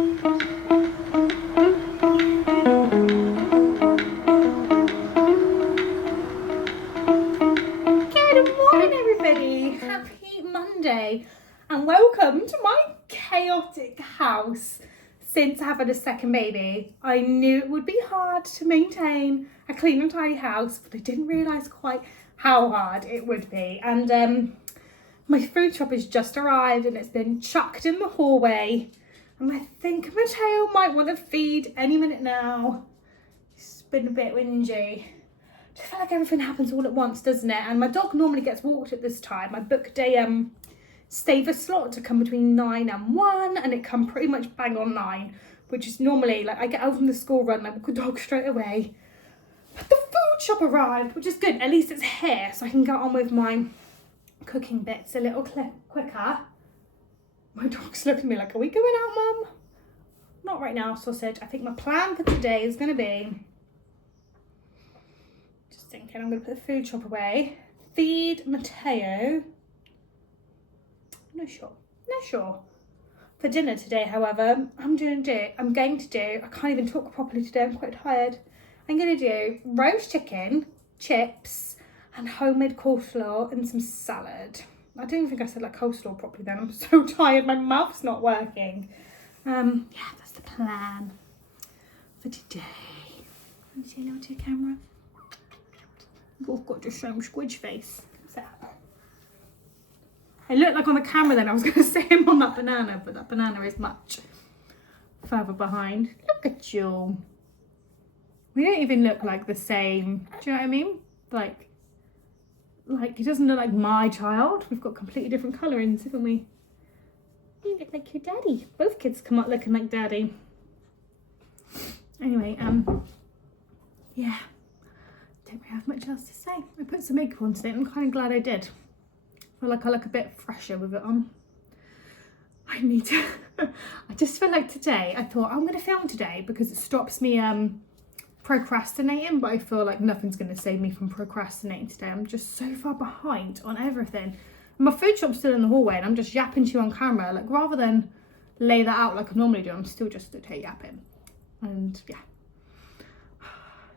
And welcome to my chaotic house. Since having a second baby, I knew it would be hard to maintain a clean and tidy house, but I didn't realise quite how hard it would be. And my food shop has just arrived and it's been chucked in the hallway. And I think Matteo might want to feed any minute now. He's been a bit whingy. I feel like everything happens all at once, doesn't it? And my dog normally gets walked at this time. I booked a saver slot to come between 9 and 1, and it come pretty much bang on 9, which is normally like I get out from the school run and I walk the dog straight away. But the food shop arrived, which is good. At least it's here, so I can get on with my cooking bits a little quicker. My dog's looking at me like, "Are we going out, Mum?" Not right now, sausage. I think my plan for today is going to be, just thinking, I'm going to put the food shop away, feed Matteo. Not sure. For dinner today, however, I'm going to do, I can't even talk properly today, I'm quite tired. I'm going to do roast chicken, chips, and homemade coleslaw and some salad. I don't even think I said like coleslaw properly then, I'm so tired, my mouth's not working. Yeah, that's the plan for today. Can you say hello to your camera? I've got to show him squidge face. What's that? I look like on the camera then I was going to say him on that banana, but that banana is much further behind. Look at you. We don't even look like the same. Do you know what I mean? Like he doesn't look like my child. We've got completely different colourings, haven't we? You look like your daddy. Both kids come up looking like daddy. Anyway, yeah. Don't really have much else to say. I put some makeup on today and I'm kind of glad I did. I feel like I look a bit fresher with it on. I need to, I just feel like today, I thought I'm going to film today because it stops me procrastinating, but I feel like nothing's going to save me from procrastinating today. I'm just so far behind on everything. My food shop's still in the hallway and I'm just yapping to you on camera. Like rather than lay that out like I normally do, I'm still just stood here yapping. And yeah.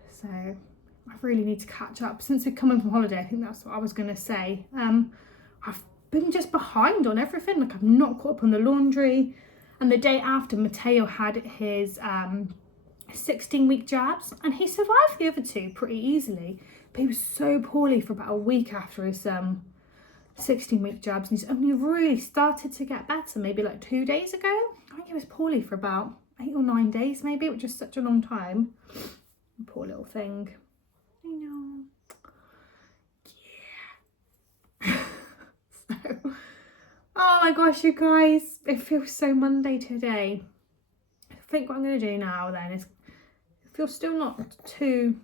So I really need to catch up. Since we've come in from holiday, I think that's what I was going to say. I've been just behind on everything. Like I've not caught up on the laundry. And the day after, Matteo had his 16-week jabs and he survived the other two pretty easily. But he was so poorly for about a week after his 16-week jabs, and he's only really started to get better maybe like 2 days ago. I think he was poorly for about 8 or 9 days maybe, which is such a long time. Poor little thing. I know. Yeah. Oh my gosh, you guys, it feels so Monday today. I think what I'm going to do now then is, if you're still not too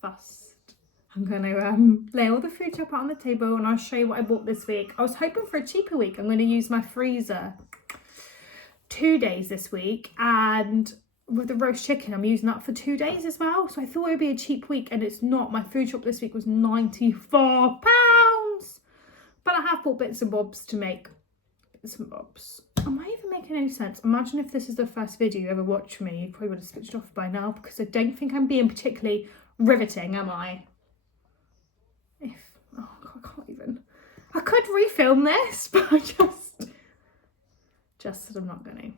fussed, I'm going to lay all the food shop out on the table and I'll show you what I bought this week. I was hoping for a cheaper week. I'm going to use my freezer 2 days this week, and with the roast chicken I'm using that for 2 days as well. So I thought it would be a cheap week, and it's not. My food shop this week was £94. But I have bought bits and bobs to make bits and bobs. Am I even making any sense? Imagine if this is the first video you ever watched from me, you probably would have switched off by now, because I don't think I'm being particularly riveting, am I? Oh God, I can't even. I could refilm this, but I just said I'm not going to.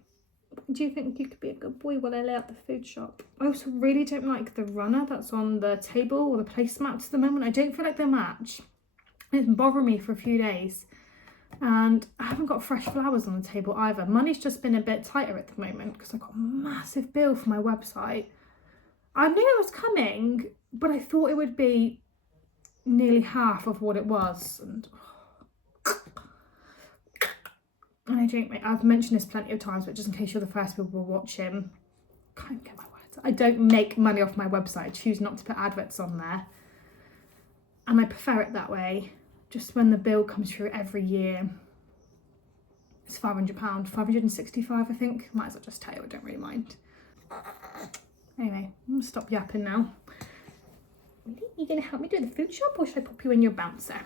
Do you think you could be a good boy while I lay out the food shop? I also really don't like the runner that's on the table or the placemats at the moment. I don't feel like they match. It's been bothering me for a few days. And I haven't got fresh flowers on the table either. Money's just been a bit tighter at the moment because I got a massive bill for my website. I knew it was coming, but I thought it would be nearly half of what it was. And I don't make, I've mentioned this plenty of times, but just in case you're the first people watching, can't get my words. I don't make money off my website. I choose not to put adverts on there. And I prefer it that way. Just when the bill comes through every year, it's £500, 565 I think. Might as well just tell you, I don't really mind. Anyway, I'm gonna stop yapping now. Are you gonna help me do the food shop, or should I pop you in your bouncer?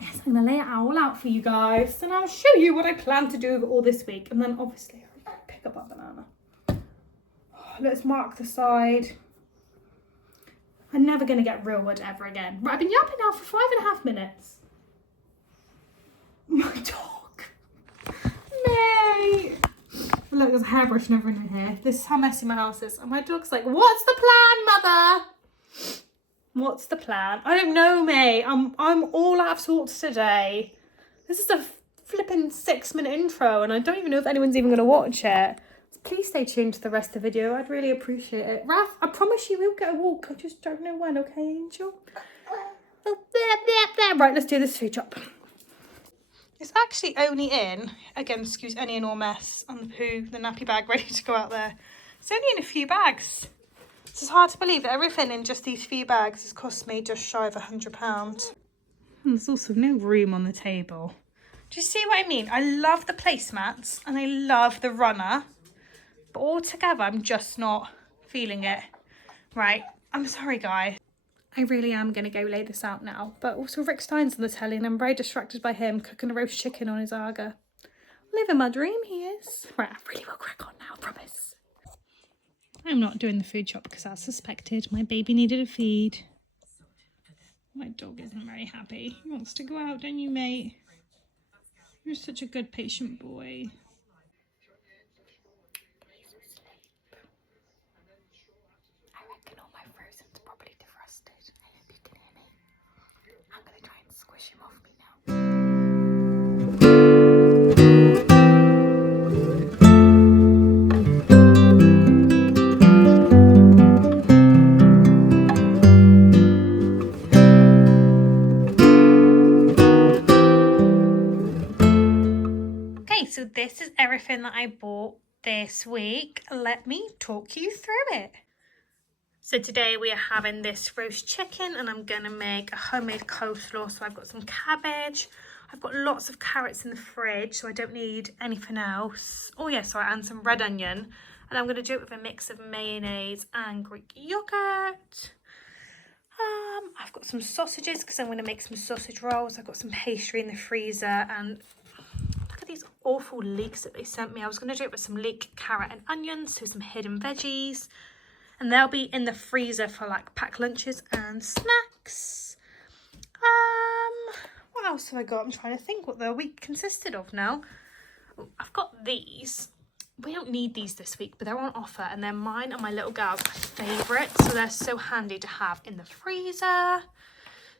Yes, I'm gonna lay it all out for you guys, and I'll show you what I plan to do all this week. And then obviously I'll open pick up our banana. Let's mark the side. I'm never going to get real wood ever again. Right, I've been yapping now for 5.5 minutes. My dog. Mate. Look, there's a hairbrush and everything in here. This is how messy my house is. And my dog's like, what's the plan, mother? What's the plan? I don't know, mate. I'm all out of sorts today. This is a flipping 6-minute intro and I don't even know if anyone's even going to watch it. Please stay tuned to the rest of the video. I'd really appreciate it. Raph, I promise you will get a walk. I just don't know when, okay, Angel? Oh, there. Right, let's do this food chop. It's actually only in, again, excuse any and all mess on the poo, the nappy bag ready to go out there. It's only in a few bags. It's hard to believe that everything in just these few bags has cost me just shy of £100. And there's also no room on the table. Do you see what I mean? I love the placemats and I love the runner. But all together, I'm just not feeling it. Right, I'm sorry, guys. I really am going to go lay this out now. But also Rick Stein's on the telly and I'm very distracted by him cooking a roast chicken on his Aga. Living my dream, he is. Right, I really will crack on now, I promise. I'm not doing the food chop because as suspected, my baby needed a feed. My dog isn't very happy. He wants to go out, don't you, mate? You're such a good, patient boy. I'm going to try and squish him off me now. Okay, so this is everything that I bought this week. Let me talk you through it. So today we are having this roast chicken and I'm going to make a homemade coleslaw. So I've got some cabbage. I've got lots of carrots in the fridge, so I don't need anything else. Oh yeah, sorry, and some red onion. And I'm going to do it with a mix of mayonnaise and Greek yogurt. I've got some sausages because I'm going to make some sausage rolls. I've got some pastry in the freezer and look at these awful leeks that they sent me. I was going to do it with some leek, carrot and onions, so some hidden veggies. And they'll be in the freezer for like packed lunches and snacks. What else have I got? I'm trying to think what the week consisted of now. Oh, I've got these. We don't need these this week, but they're on offer and they're mine and my little girl's favourite. So they're so handy to have in the freezer.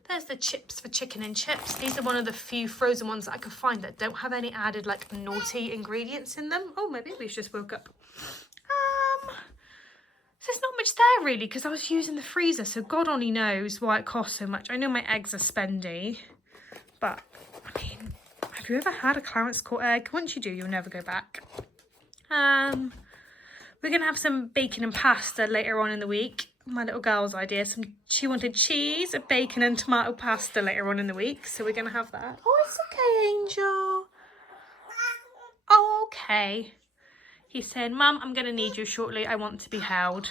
There's the chips for chicken and chips. These are one of the few frozen ones that I could find that don't have any added like naughty ingredients in them. Oh, my baby's just woke up. So there's not much there really because I was using the freezer, so God only knows why it costs so much. I know my eggs are spendy, but I mean, have you ever had a Clarence Court egg? Once you do, you'll never go back. We're going to have some bacon and pasta later on in the week. My little girl's idea. She wanted cheese, bacon and tomato pasta later on in the week, so we're going to have that. Oh, it's okay, Angel. Oh, okay. He's saying, Mum, I'm going to need you shortly. I want to be held.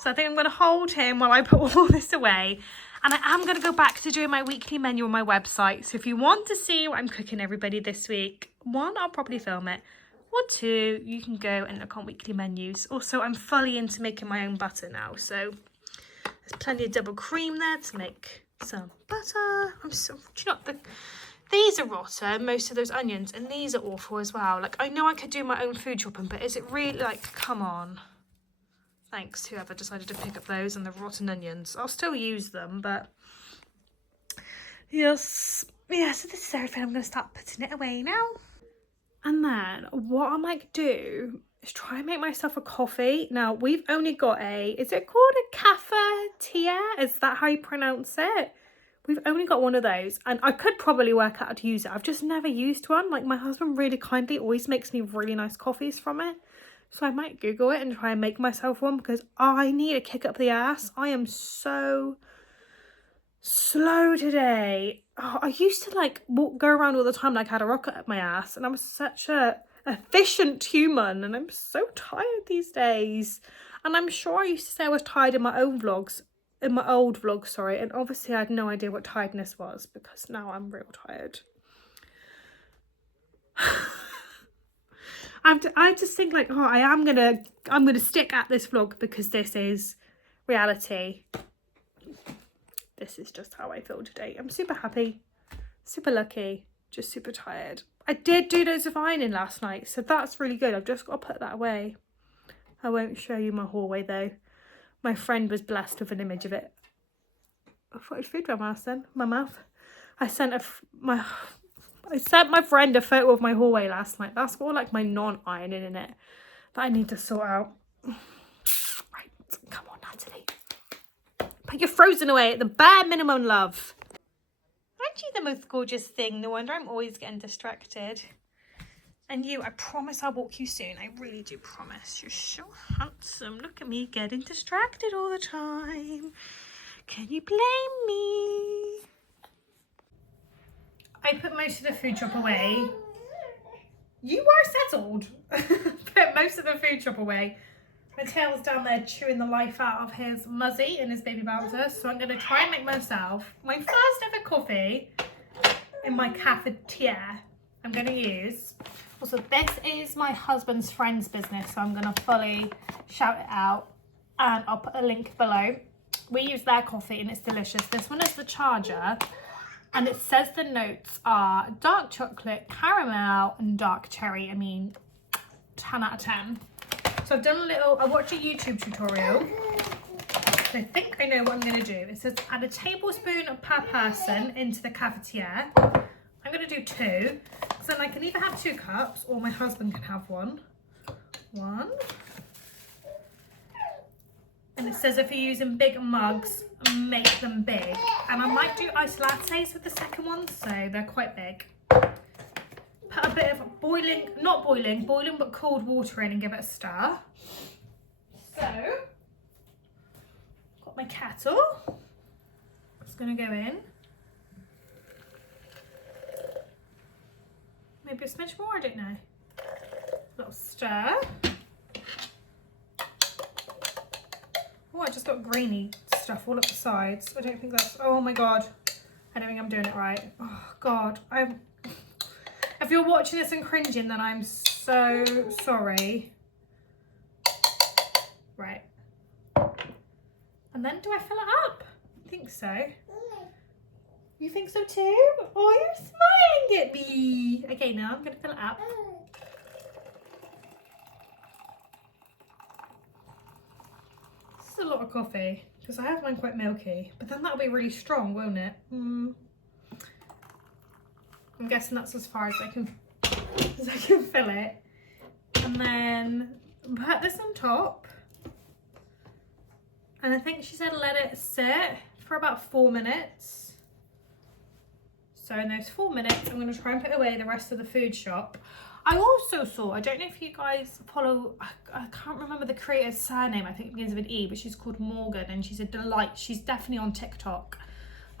So I think I'm going to hold him while I put all this away. And I am going to go back to doing my weekly menu on my website. So if you want to see what I'm cooking everybody this week, 1, I'll probably film it. Or 2, you can go and look on weekly menus. Also, I'm fully into making my own butter now. So there's plenty of double cream there to make some butter. Do you know what? These are rotten, most of those onions, and these are awful as well. Like, I know I could do my own food shopping, but is it really, like, come on. Thanks, whoever decided to pick up those and the rotten onions. I'll still use them, but yes. Yeah, so this is everything. I'm going to start putting it away now. And then what I might do is try and make myself a coffee. Now, we've only got is it called a cafetiere? Is that how you pronounce it? We've only got one of those and I could probably work out how to use it. I've just never used one. Like my husband really kindly always makes me really nice coffees from it. So I might Google it and try and make myself one because I need a kick up the ass. I am so slow today. Oh, I used to like go around all the time like I had a rocket up my ass and I'm such a efficient human and I'm so tired these days. And I'm sure I used to say I was tired in my own vlogs. In my old vlog, sorry, and obviously I had no idea what tiredness was because now I'm real tired. I just think like, oh, I'm gonna stick at this vlog because this is reality. This is just how I feel today. I'm super happy, super lucky, just super tired. I did do loads of ironing last night, so that's really good. I've just got to put that away. I won't show you my hallway though. My friend was blessed with an image of it. I thought it food around my mouth. I sent my friend a photo of my hallway last night. That's all like my non-ironing in it that I need to sort out. Right, come on, Natalie. Put your frozen away at the bare minimum, love. Aren't you the most gorgeous thing? No wonder I'm always getting distracted. And you, I promise I'll walk you soon. I really do promise. You're so handsome. Look at me getting distracted all the time. Can you blame me? I put most of the food shop away. You were settled. Put most of the food shop away. Mattel's down there chewing the life out of his Muzzy and his baby bouncer. So I'm going to try and make myself my first ever coffee in my cafetiere. I'm going to use. Also, this is my husband's friend's business. So I'm going to fully shout it out. And I'll put a link below. We use their coffee and it's delicious. This one is the Charger. And it says the notes are dark chocolate, caramel, and dark cherry. I mean, 10 out of 10. So I've done I watched a YouTube tutorial. So I think I know what I'm going to do. It says add a tablespoon per person into the cafetiere. I'm going to do 2. So then I can either have 2 cups or my husband can have one. 1. And it says if you're using big mugs, make them big. And I might do iced lattes with the second one, so they're quite big. Put a bit of boiling but cold water in and give it a stir. So, got my kettle. It's gonna go in. Maybe a smidge more, I don't know. A little stir. Oh, I just got grainy stuff all up the sides. I don't think that's, oh my God. I don't think I'm doing it right. Oh God, if you're watching this and cringing, then I'm so sorry. Right. And then do I fill it up? I think so. You think so too? Oh, you're smiling at me. Okay, now I'm gonna fill it up. A lot of coffee because I have mine quite milky, but then that'll be really strong, won't it? I'm guessing that's as far as I can fill it, and then put this on top, and I think she said let it sit for about 4 minutes. So in those 4 minutes I'm going to try and put away the rest of the food shop. I also saw, I don't know if you guys follow, I can't remember the creator's surname, I think it begins with an E, but she's called Morgan and she's a delight. She's definitely on TikTok.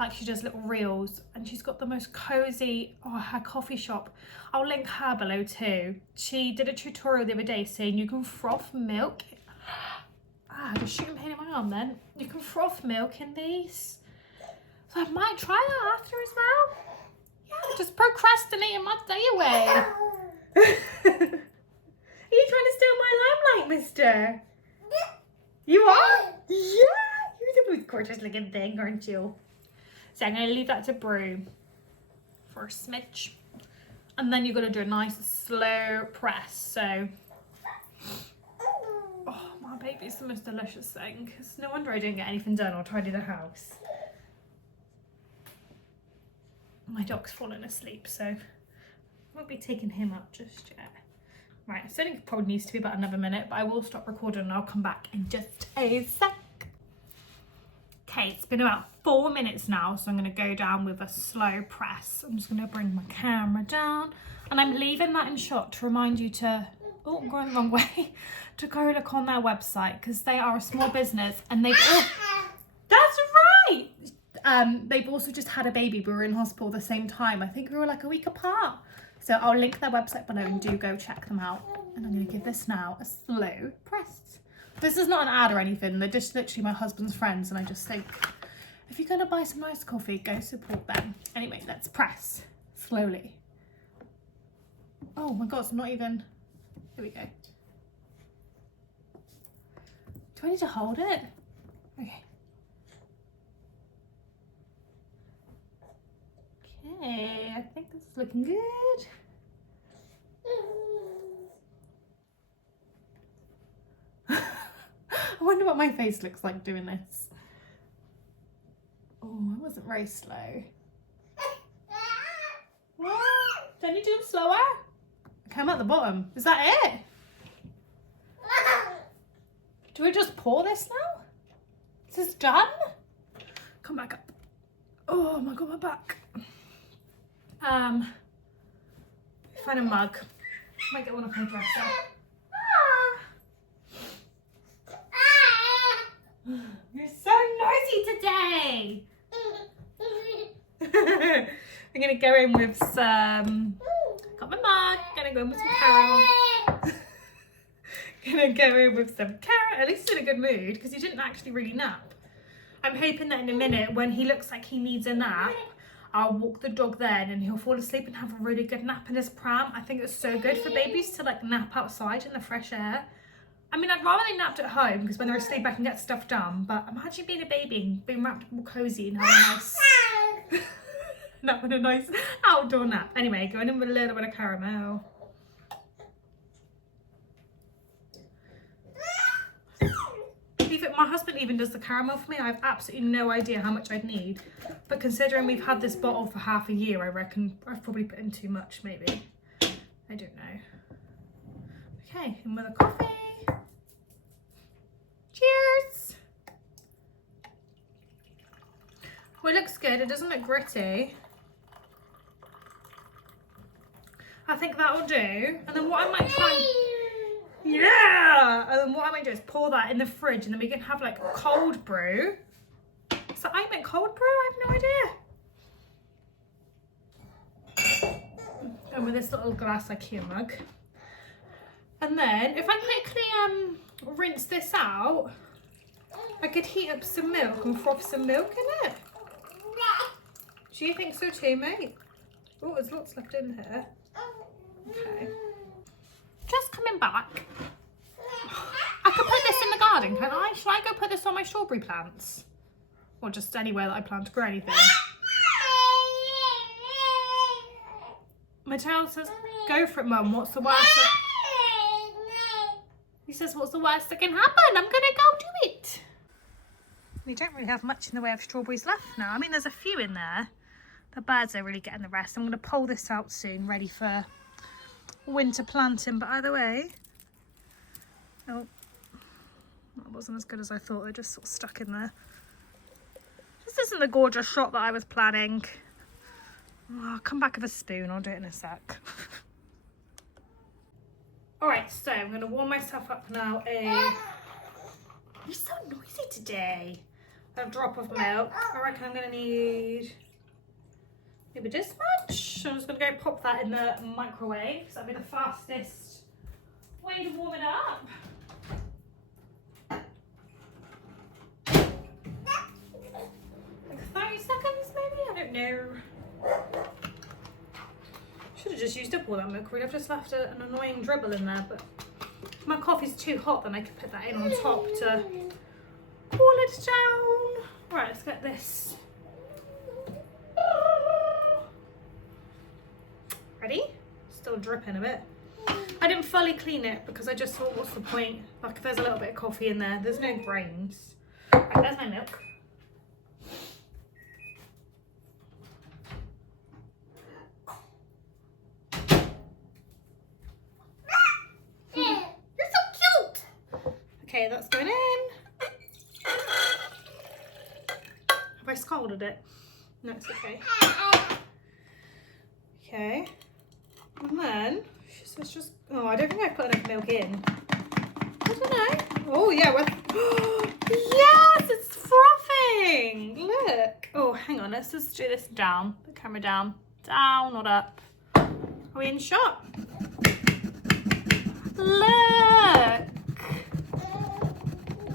Like she does little reels and she's got the most cozy, her coffee shop. I'll link her below too. She did a tutorial the other day saying you can froth milk. I had a shooting pain in my arm then. You can froth milk in these. So I might try that after as well. Yeah, just procrastinating my day away. Are you trying to steal my limelight, mister? You are? Yeah, you're the most gorgeous looking thing, aren't you? So I'm going to leave that to brew for a smidge. And then you're going to do a nice slow press. So, oh, my baby's the most delicious thing. It's no wonder I didn't get anything done or tidy the house. My dog's fallen asleep, so I won't be taking him up just yet. Right, I think it probably needs to be about another minute, but I will stop recording and I'll come back in just a sec. Okay, it's been about 4 minutes now, so I'm going to go down with a slow press. I'm just going to bring my camera down, and I'm leaving that in shot to remind you to, oh, I'm going the wrong way, to go look on their website, because they are a small business, and they've all, that's right! They've also just had a baby. We were in hospital at the same time. I think we were like a week apart. So I'll link their website below and do go check them out. And I'm going to give this now a slow press. This is not an ad or anything. They're just literally my husband's friends. And I just think, if you're going to buy some nice coffee, go support them. Anyway, let's press slowly. Oh my God, it's not even... Here we go. Do I need to hold it? Okay. Okay, I think this is looking good. I wonder what my face looks like doing this. Oh, I wasn't very slow. What? Do I need to do it slower? Okay, I'm at the bottom. Is that it? Do we just pour this now? Is this done? Come back up. Oh my god, my back. Find a mug. Might get one off my dresser. You're so noisy today. I'm gonna go in with some. Got my mug. Gonna go in with some carrot. Gonna go in with some carrot. At least he's in a good mood because he didn't actually really nap. I'm hoping that in a minute, when he looks like he needs a nap, I'll walk the dog then and he'll fall asleep and have a really good nap in his pram. I think it's so good for babies to like nap outside in the fresh air. I mean, I'd rather they napped at home because when they're asleep I can get stuff done, but imagine being a baby and being wrapped all cozy and having a nice nice outdoor nap. Anyway, going in with a little bit of caramel. My husband even does the caramel for me. I have absolutely no idea how much I'd need, but considering we've had this bottle for half a year, I reckon I've probably put in too much, maybe. I don't know. Okay, and with a coffee. Cheers! Well, it looks good. It doesn't look gritty. I think that'll do. And then what I might try... Yeah! And then what I might do is pour that in the fridge and then we can have like a cold brew. So I make cold brew? I have no idea. And with this little glass IKEA mug. And then if I quickly rinse this out, I could heat up some milk and froth some milk in it. Do you think so too, mate? Oh, there's lots left in here. Okay. Just coming back. I could put this in the garden, can't I? Should I go put this on my strawberry plants? Or just anywhere that I plan to grow anything? My child says, go for it, Mum. What's the worst? He says, what's the worst that can happen? I'm going to go do it. We don't really have much in the way of strawberries left now. I mean, there's a few in there. The birds are really getting the rest. I'm going to pull this out soon, ready for winter planting. But either way, oh, that wasn't as good as I thought. They're just sort of stuck in there. This isn't the gorgeous shot that I was planning. Oh, I'll come back with a spoon. I'll do it in a sec. Alright, so I'm going to warm myself up now. You're so noisy today. A drop of milk. I reckon I'm going to need maybe this much. I'm just going to go pop that in the microwave because that'll be the fastest way to warm it up. Like 30 seconds maybe? I don't know. Should have just used up all that milk. We'd have just left an annoying dribble in there, but if my coffee's too hot, then I could put that in on top to cool it down. Right, let's get this. Ready? Still dripping a bit. I didn't fully clean it because I just thought, what's the point? Like, if there's a little bit of coffee in there, there's no brains. Right, there's my milk. Okay, that's going in. Have I scalded it? No, it's okay. Okay. And then, she says just, oh, I don't think I've put enough milk in. I don't know. Oh, yeah. Yes, it's frothing. Look. Oh, hang on. Let's just do this down. Put the camera down. Down, not up. Are we in shot? Look.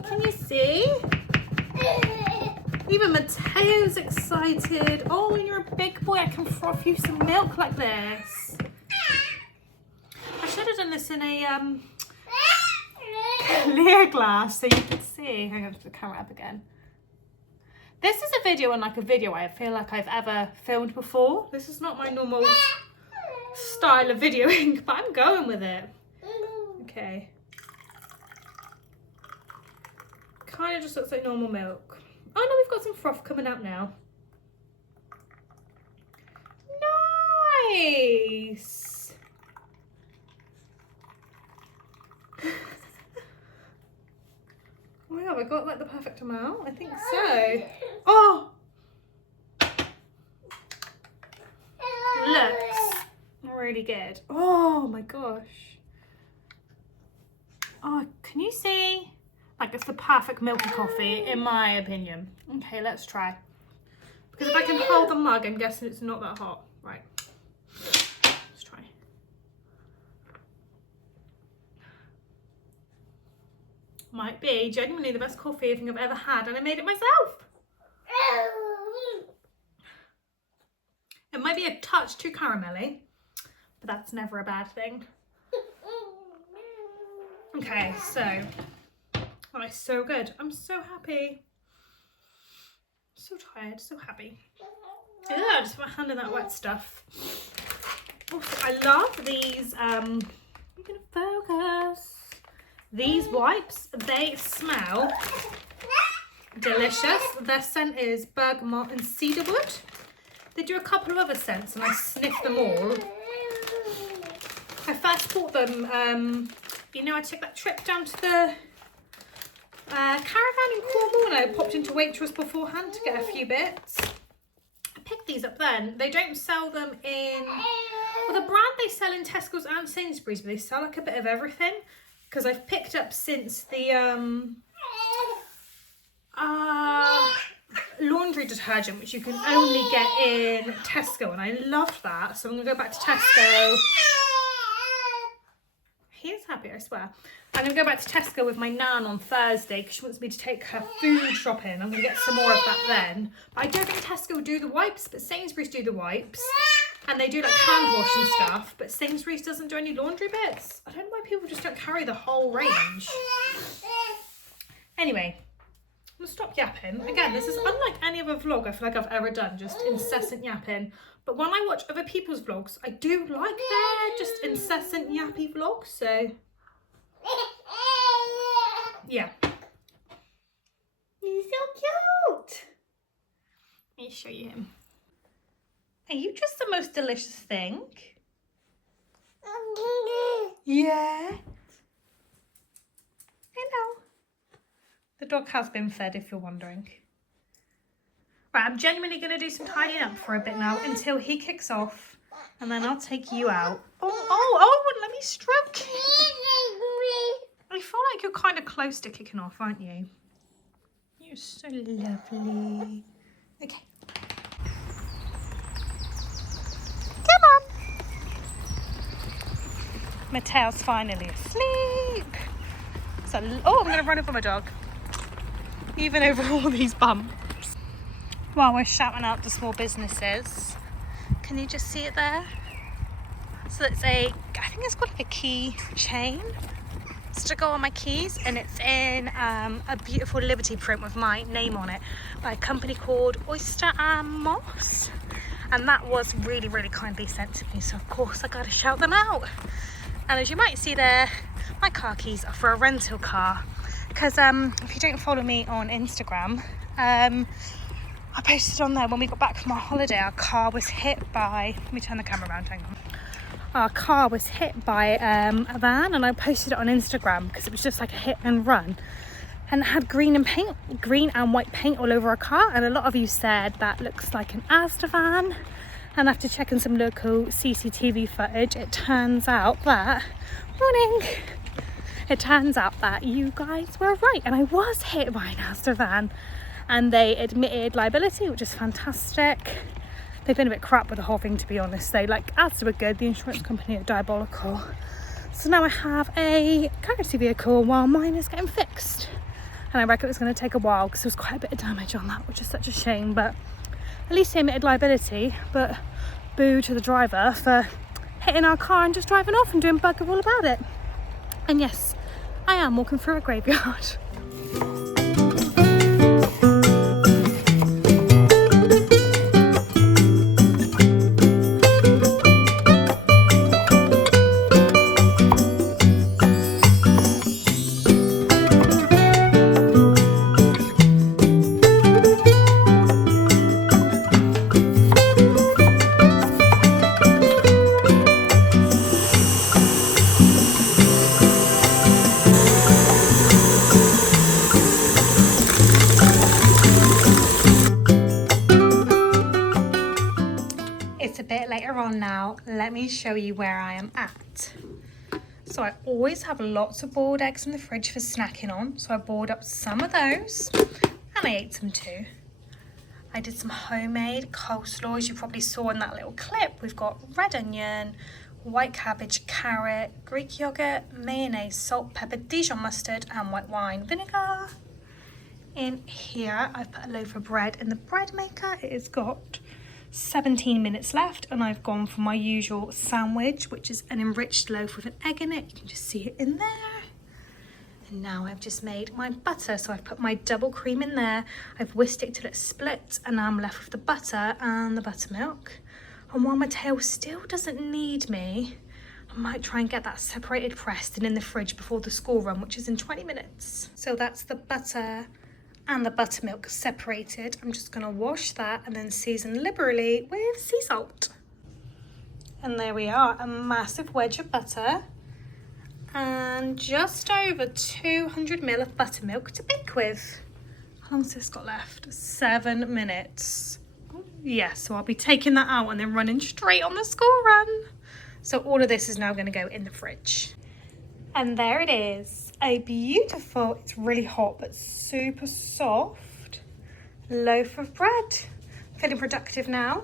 Can you see? Even Mateo's excited. Oh, when you're a big boy, I can froth you some milk like this. I should have done this this in a clear glass so you can see. Hang on, to the camera up again. This is a video and like a video I feel like I've ever filmed before. This is not my normal style of videoing, but I'm going with it. Okay. Kind of just looks like normal milk. Oh no, we've got some froth coming out now. Nice. Oh my god, I got like the perfect amount. I think so. Oh! Looks really good. Oh my gosh. Oh, can you see? Like it's the perfect milky coffee in my opinion. Okay, let's try. Because if I can hold the mug, I'm guessing it's not that hot. Right. Let's try. Might be genuinely the best coffee I think I've ever had, and I made it myself. It might be a touch too caramelly, but that's never a bad thing. Okay, so, oh, it's so good. I'm so happy. So tired, so happy. Yeah, just want to handle that wet stuff. Also, I love these, I'm gonna focus. These wipes, they smell delicious. Their scent is bergamot and cedarwood. They do a couple of other scents and I sniffed them all. I first bought them, you know, I took that trip down to the caravan in Cornwall and I popped into Waitrose beforehand to get a few bits. I picked these up then. They don't sell them in, well, the brand they sell in Tesco's and Sainsburys, but they sell like a bit of everything. Because I've picked up since the laundry detergent, which you can only get in Tesco, and I loved that. So I'm going to go back to Tesco. He is happy, I swear. I'm going to go back to Tesco with my nan on Thursday because she wants me to take her food shopping. I'm going to get some more of that then. But I don't think Tesco do the wipes, but Sainsbury's do the wipes. And they do like hand wash and stuff, but Sainsbury's doesn't do any laundry bits. I don't know why people just don't carry the whole range. Anyway, I'm gonna stop yapping. Again, this is unlike any other vlog I feel like I've ever done, just incessant yapping. But when I watch other people's vlogs, I do like their just incessant yappy vlogs, so. Yeah. He's so cute. Let me show you him. Are you just the most delicious thing? Yeah. Hello. The dog has been fed, if you're wondering. Right, I'm genuinely going to do some tidying up for a bit now until he kicks off, and then I'll take you out. Oh, wouldn't let me stroke you. I feel like you're kind of close to kicking off, aren't you? You're so lovely. Okay. Mattel's finally asleep. So, oh, I'm going to run over my dog. Even over all these bumps. While we're shouting out to small businesses. Can you just see it there? So it's I think it's called like a key chain. It's to go on my keys, and it's in a beautiful Liberty print with my name on it by a company called Oyster and Moss. And that was really, really kindly sent to me. So of course I got to shout them out. And as you might see there, my car keys are for a rental car. Because if you don't follow me on Instagram, I posted on there when we got back from our holiday, our car was hit by, let me turn the camera around, hang on. Our car was hit by a van, and I posted it on Instagram because it was just like a hit and run. And it had green and white paint all over our car. And a lot of you said that looks like an Asda van. And after checking some local CCTV footage, it turns out that, it turns out that you guys were right, and I was hit by an Asda van, and they admitted liability, which is fantastic. They've been a bit crap with the whole thing, to be honest. They like Asda were good, the insurance company are diabolical. So now I have a courtesy vehicle while mine is getting fixed, and I reckon it's going to take a while because there was quite a bit of damage on that, which is such a shame. But at least they admitted liability, but boo to the driver for hitting our car and just driving off and doing bugger all about it. And yes, I am walking through a graveyard. Now let me show you where I am at. So I always have lots of boiled eggs in the fridge for snacking on, so I boiled up some of those and I ate some too. I did some homemade coleslaw, as you probably saw in that little clip. We've got red onion, white cabbage, carrot, Greek yogurt, mayonnaise, salt, pepper, Dijon mustard and white wine vinegar. In here I've put a loaf of bread in the bread maker. It has got 17 minutes left and I've gone for my usual sandwich, which is an enriched loaf with an egg in it. You can just see it in there. And now I've just made my butter, so I've put my double cream in there. I've whisked it till it splits and now I'm left with the butter and the buttermilk. And while my tail still doesn't need me, I might try and get that separated, pressed and in the fridge before the school run, which is in 20 minutes. So that's the butter and the buttermilk separated. I'm just going to wash that and then season liberally with sea salt. And there we are, a massive wedge of butter and just over 200 ml of buttermilk to bake with. How long's this got left? 7 minutes. Yeah, so I'll be taking that out and then running straight on the school run. So all of this is now going to go in the fridge. And there it is, a beautiful, it's really hot but super soft loaf of bread. Feeling productive now.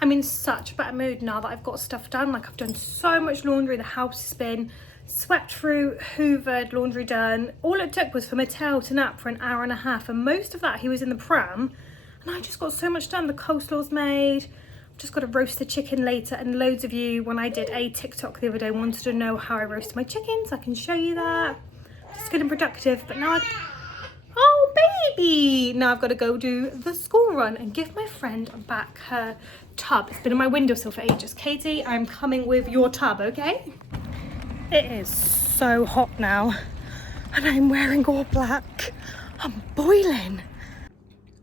I'm in such a better mood now that I've got stuff done. Like, I've done so much laundry, the house has been swept through, hoovered, laundry done. All it took was for Mattel to nap for an hour and a half, and most of that he was in the pram, and I just got so much done. The coleslaw's made. Just got to roast the chicken later, and loads of you, when I did a TikTok the other day, wanted to know how I roast my chicken, so I can show you that. Just good and productive, but now oh baby! Now I've got to go do the school run and give my friend back her tub. It's been on my windowsill for ages. Katie, I'm coming with your tub, okay? It is so hot now, and I'm wearing all black. I'm boiling.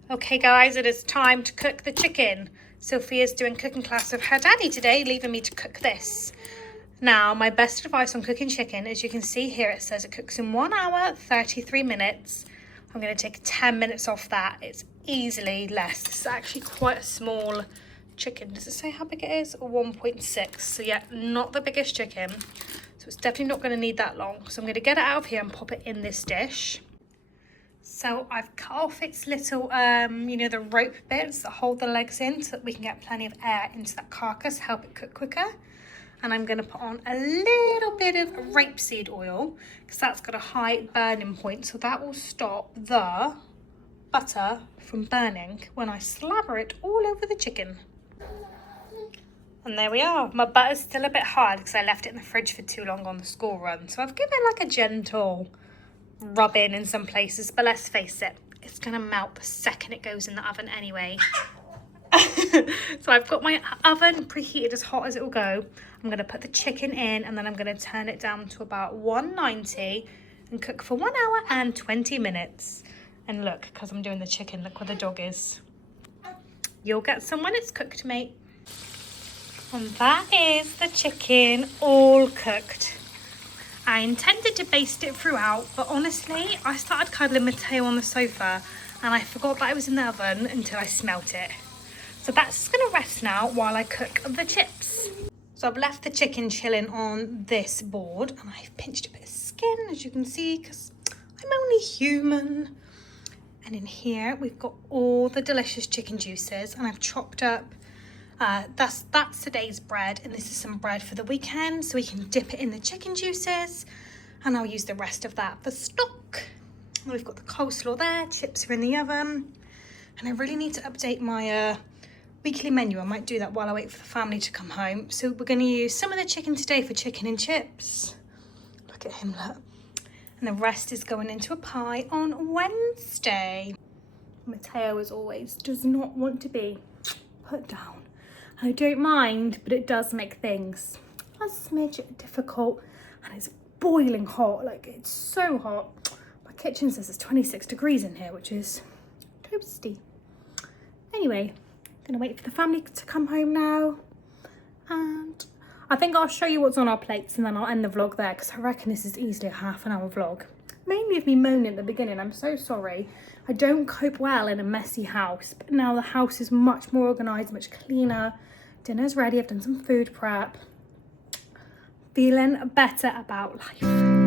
Okay guys, it is time to cook the chicken. Sophia's doing cooking class with her daddy today, leaving me to cook this. Now, my best advice on cooking chicken, as you can see here, it says it cooks in 1 hour, 33 minutes. I'm going to take 10 minutes off that. It's easily less. This is actually quite a small chicken. Does it say how big it is? 1.6. So yeah, not the biggest chicken. So it's definitely not going to need that long. So I'm going to get it out of here and pop it in this dish. So I've cut off its little, you know, the rope bits that hold the legs in so that we can get plenty of air into that carcass, help it cook quicker. And I'm going to put on a little bit of rapeseed oil because that's got a high burning point. So that will stop the butter from burning when I slather it all over the chicken. And there we are. My butter's still a bit hard because I left it in the fridge for too long on the school run. So I've given it like a gentle rub in some places, but let's face it, it's gonna melt the second it goes in the oven anyway. So I've got my oven preheated as hot as it will go. I'm gonna put the chicken in and then I'm gonna turn it down to about 190 and cook for 1 hour and 20 minutes. And look, because I'm doing the chicken, look where the dog is. You'll get some when it's cooked, mate. And that is the chicken all cooked. I intended to baste it throughout, but honestly, I started cuddling Matteo on the sofa and I forgot that it was in the oven until I smelt it. So that's gonna rest now while I cook the chips. So I've left the chicken chilling on this board and I've pinched a bit of skin, as you can see, because I'm only human. And in here, we've got all the delicious chicken juices and I've chopped up that's today's bread, and this is some bread for the weekend, so we can dip it in the chicken juices and I'll use the rest of that for stock. And we've got the coleslaw there, chips are in the oven, and I really need to update my weekly menu. I might do that while I wait for the family to come home. So we're going to use some of the chicken today for chicken and chips. Look at him, look. And the rest is going into a pie on Wednesday. Mateo, as always, does not want to be put down. I don't mind, but it does make things a smidge difficult, and it's boiling hot. Like, it's so hot. My kitchen says it's 26 degrees in here, which is toasty. Anyway, I'm gonna wait for the family to come home now, and I think I'll show you what's on our plates and then I'll end the vlog there, because I reckon this is easily a half-an-hour vlog. Mainly of me moaning at the beginning. I'm so sorry. I don't cope well in a messy house, but now the house is much more organised, much cleaner. Dinner's ready. I've done some food prep. Feeling better about life.